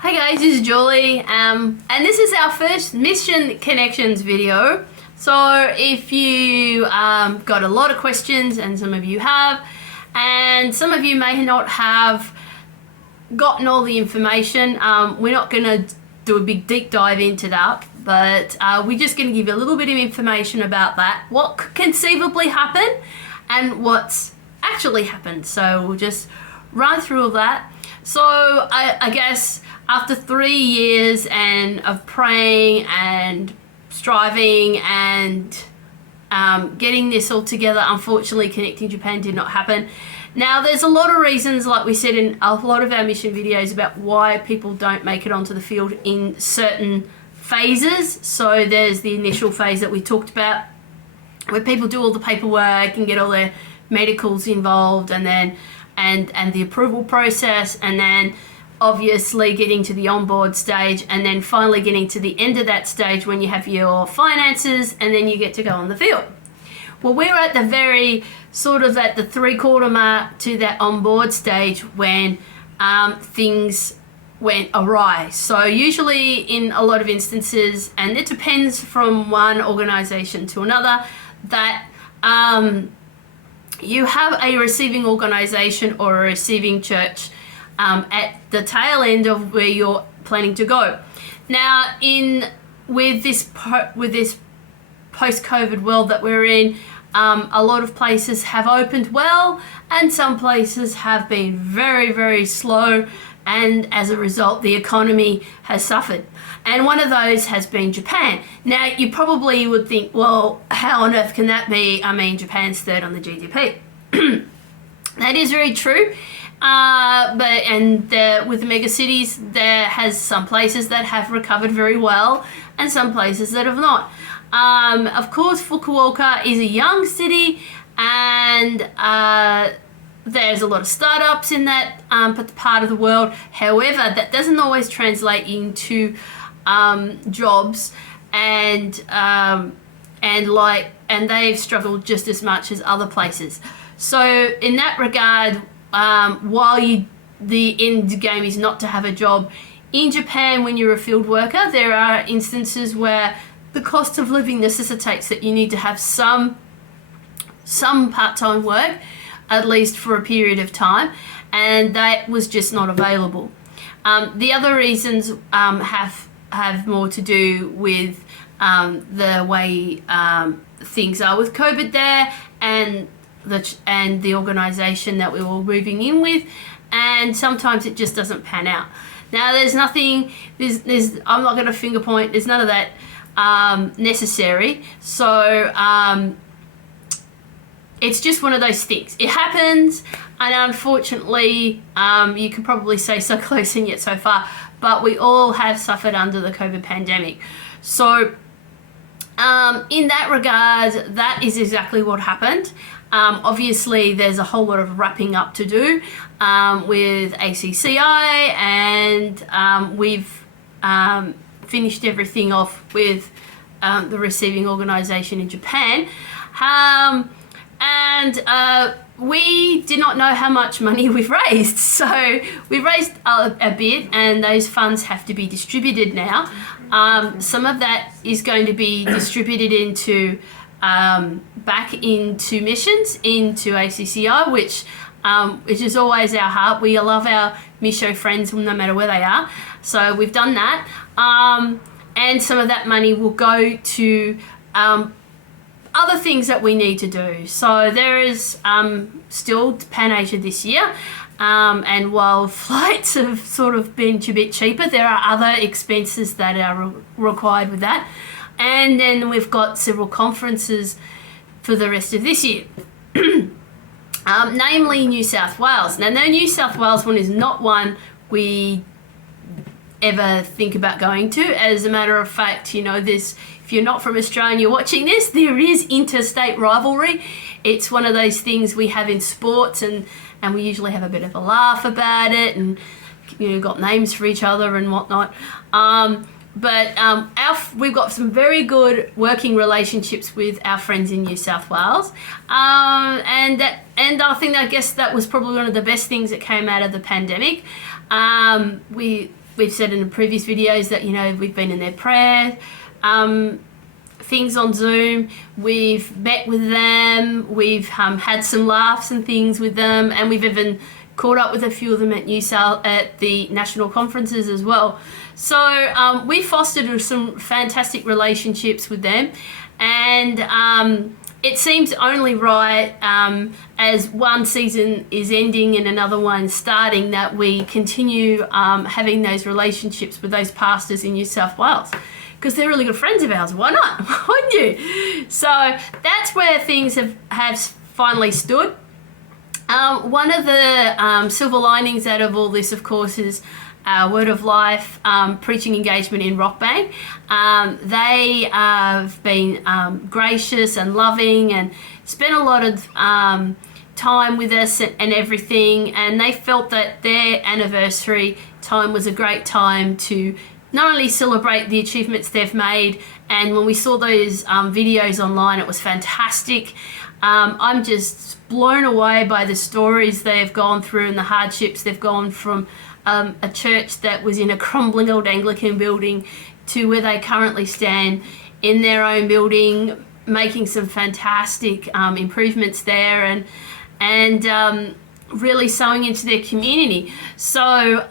Hi guys, this is Julie, and this is our first Mission Connections video. So if you got a lot of questions, and some of you have, and some of you may not have gotten all the information, we're not going to do a big deep dive into that, but we're just going to give you a little bit of information about that, what could conceivably happen and what's actually happened. So we'll just run through all that. So I guess after 3 years of praying and striving and getting this all together, unfortunately Connecting Japan did not happen. Now there's a lot of reasons, like we said in a lot of our mission videos, about why people don't make it onto the field in certain phases. So there's the initial phase that we talked about, where people do all the paperwork and get all their medicals involved, and then and the approval process, and then obviously getting to the onboard stage, and then finally getting to the end of that stage when you have your finances, and then you get to go on the field. Well, we're at the very sort of at the 3/4 mark to that onboard stage when things went awry. So usually in a lot of instances, and it depends from one organization to another, that you have a receiving organization or a receiving church at the tail end of where you're planning to go. Now, with this post-COVID world that we're in, a lot of places have opened well, and some places have been very, very slow, and as a result, the economy has suffered. And one of those has been Japan. Now, you probably would think, well, how on earth can that be? I mean, Japan's third on the GDP. That is very true. With the mega cities, there has some places that have recovered very well, and some places that have not. Of course, Fukuoka is a young city, and there's a lot of startups in that part of the world. However, that doesn't always translate into jobs, and they've struggled just as much as other places. So in that regard, while the end game is not to have a job in Japan when you're a field worker, there are instances where the cost of living necessitates that you need to have some part-time work, at least for a period of time, and that was just not available. The other reasons have more to do with the way things are with COVID there, and the organisation that we were moving in with, and sometimes it just doesn't pan out. Now there's nothing, I'm not going to finger point, there's none of that necessary. So it's just one of those things. It happens, and unfortunately, you could probably say so close and yet so far, but we all have suffered under the COVID pandemic. So in that regard, that is exactly what happened. Obviously, there's a whole lot of wrapping up to do with ACCI, and we've finished everything off with the receiving organisation in Japan. We did not know how much money we've raised. So we've raised a bit, and those funds have to be distributed now. Some of that is going to be distributed into back into missions, into ACCI, which is always our heart. We love our Misho friends no matter where they are. So we've done that. And some of that money will go to other things that we need to do. So there is still Pan Asia this year. And while flights have sort of been a bit cheaper, there are other expenses that are required with that. And then we've got several conferences for the rest of this year, namely New South Wales. Now, the New South Wales one is not one we ever think about going to. As a matter of fact, if you're not from Australia and you're watching this, there is interstate rivalry. It's one of those things we have in sports, and we usually have a bit of a laugh about it, and got names for each other and whatnot. We've got some very good working relationships with our friends in New South Wales, and I guess that was probably one of the best things that came out of the pandemic. we've said in the previous videos that, you know, we've been in their prayer things on Zoom. We've met with them. We've had some laughs and things with them, and we've even caught up with a few of them at at the national conferences as well. So we fostered some fantastic relationships with them, and it seems only right, as one season is ending and another one starting, that we continue having those relationships with those pastors in New South Wales, because they're really good friends of ours. Why not? Wouldn't you? So that's where things have finally stood. One of the silver linings out of all this, of course, is Word of Life preaching engagement in Rockbank. They have been gracious and loving and spent a lot of time with us and everything, and they felt that their anniversary time was a great time to not only celebrate the achievements they've made, and when we saw those videos online, it was fantastic. I'm just blown away by the stories they've gone through and the hardships they've gone from a church that was in a crumbling old Anglican building to where they currently stand in their own building, making some fantastic improvements there, and really sowing into their community. So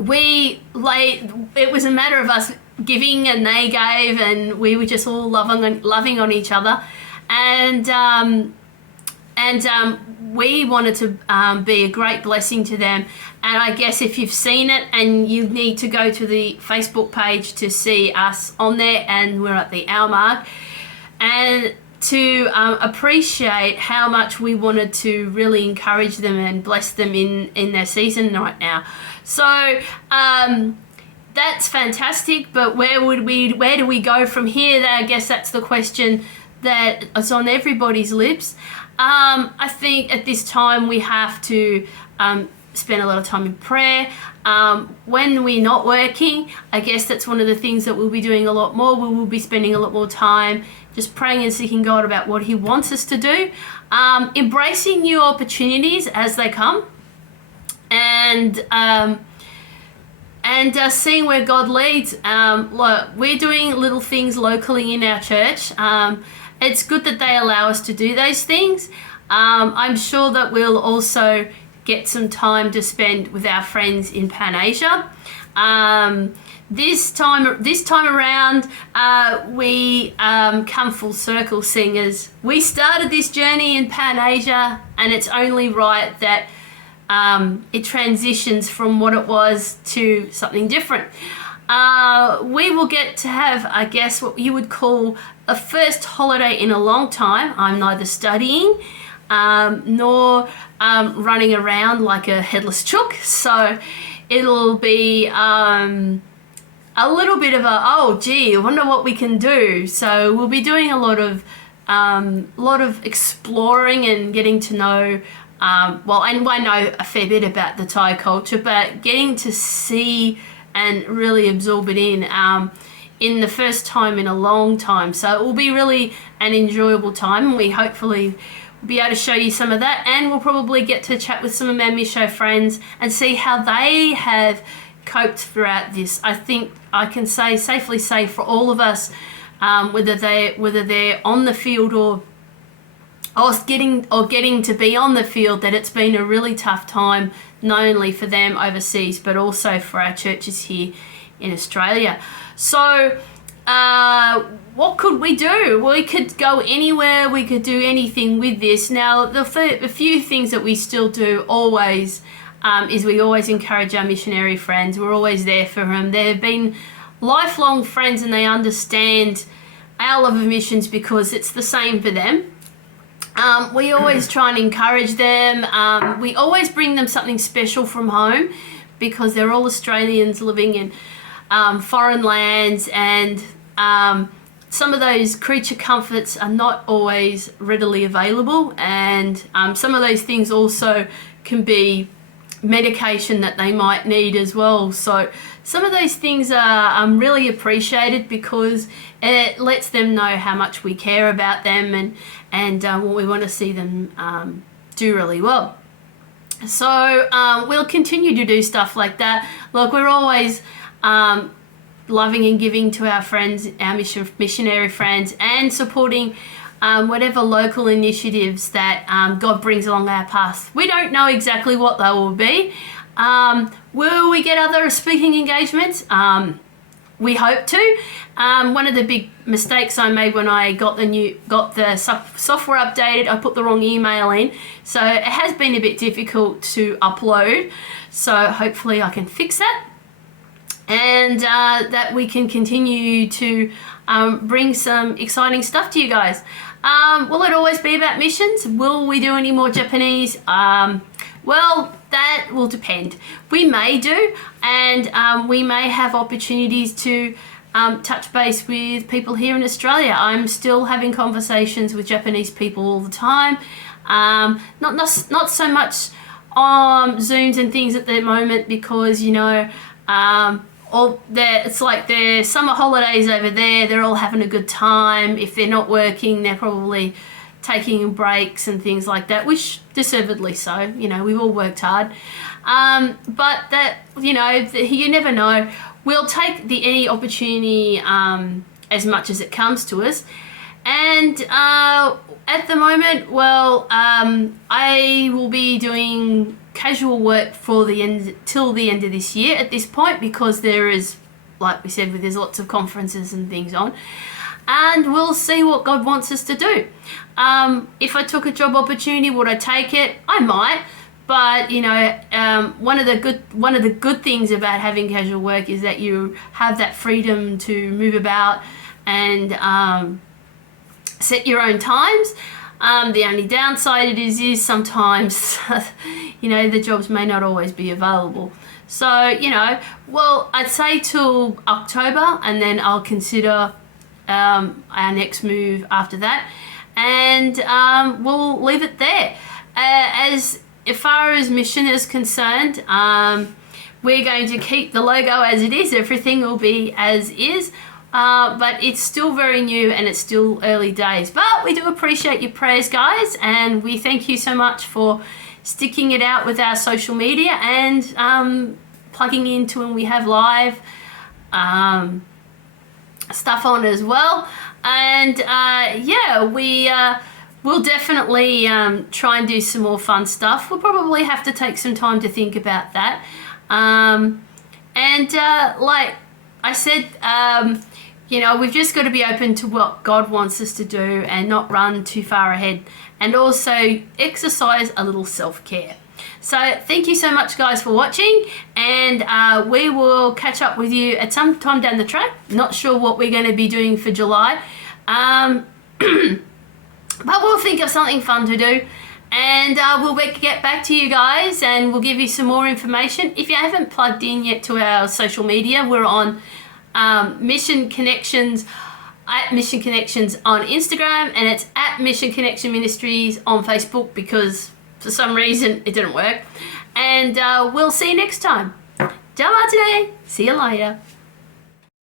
it was a matter of us giving, and they gave, and we were just all loving on each other, and we wanted to be a great blessing to them. And I guess if you've seen it, and you need to go to the Facebook page to see us on there, and we're at the hour mark, and to appreciate how much we wanted to really encourage them and bless them in their season right now. So that's fantastic, but where do we go from here? I guess that's the question that is on everybody's lips. I think at this time we have to spend a lot of time in prayer. When we're not working, I guess that's one of the things that we'll be doing a lot more. We will be spending a lot more time just praying and seeking God about what He wants us to do, embracing new opportunities as they come, and seeing where God leads. Look, we're doing little things locally in our church. It's good that they allow us to do those things. I'm sure that we'll also get some time to spend with our friends in Pan Asia. This time around, we come full circle, singers. We started this journey in Pan Asia, and it's only right that it transitions from what it was to something different. We will get to have, I guess, what you would call a first holiday in a long time. I'm neither studying nor running around like a headless chook, so it'll be a little bit of I wonder what we can do. So we'll be doing a lot of exploring and getting to know, and I know a fair bit about the Thai culture, but getting to see and really absorb it in the first time in a long time. So it will be really an enjoyable time, and we hopefully will be able to show you some of that, and we'll probably get to chat with some of our Misho friends and see how they have coped throughout this. I think I can safely say for all of us, whether they're on the field or getting to be on the field, that it's been a really tough time, not only for them overseas, but also for our churches here in Australia. So what could we do? We could go anywhere, we could do anything with this. Now, the few things that we still do always is we always encourage our missionary friends. We're always there for them. They've been lifelong friends, and they understand our love of missions because it's the same for them. We always try and encourage them. We always bring them something special from home, because they're all Australians living in foreign lands, and some of those creature comforts are not always readily available, and some of those things also can be medication that they might need as well. So some of those things are really appreciated, because it lets them know how much we care about them, and what we want to see them do really well. So we'll continue to do stuff like that. Look, we're always loving and giving to our friends, our missionary friends, and supporting whatever local initiatives that God brings along our path. We don't know exactly what they will be. Will we get other speaking engagements? We hope to. One of the big mistakes I made when I got the software updated, I put the wrong email in, so it has been a bit difficult to upload. So hopefully I can fix that, and that we can continue to bring some exciting stuff to you guys. Will it always be about missions? Will we do any more Japanese? Well, that will depend. We may do, and we may have opportunities to touch base with people here in Australia. I'm still having conversations with Japanese people all the time. Not so much on Zooms and things at the moment, because it's like their summer holidays over there. They're all having a good time. If they're not working, they're probably taking breaks and things like that, which deservedly so. We've all worked hard, but that you never know. We'll take any opportunity as much as it comes to us. And at the moment, well, I will be doing casual work till the end of this year at this point, because there is, like we said, there's lots of conferences and things on, and we'll see what God wants us to do. If I took a job opportunity, would I take it? I might, but one of the good things about having casual work is that you have that freedom to move about and set your own times. The only downside it is sometimes the jobs may not always be available. So well, I'd say till October, and then I'll consider our next move after that, and we'll leave it there. As far as mission is concerned, we're going to keep the logo as it is. Everything will be as is. But it's still very new and it's still early days. But we do appreciate your prayers, guys, and we thank you so much for sticking it out with our social media and plugging into when we have live stuff on as well. And we'll definitely try and do some more fun stuff. We'll probably have to take some time to think about that. Like I said, we've just got to be open to what God wants us to do and not run too far ahead, and also exercise a little self-care. So thank you so much, guys, for watching, and we will catch up with you at some time down the track. Not sure what we're going to be doing for July, but we'll think of something fun to do, and we'll get back to you guys, and we'll give you some more information. If you haven't plugged in yet to our social media, we're on Mission Connections, at Mission Connections on Instagram, and it's at Mission Connection Ministries on Facebook, because for some reason it didn't work. And we'll see you next time. Ciao today. See you later.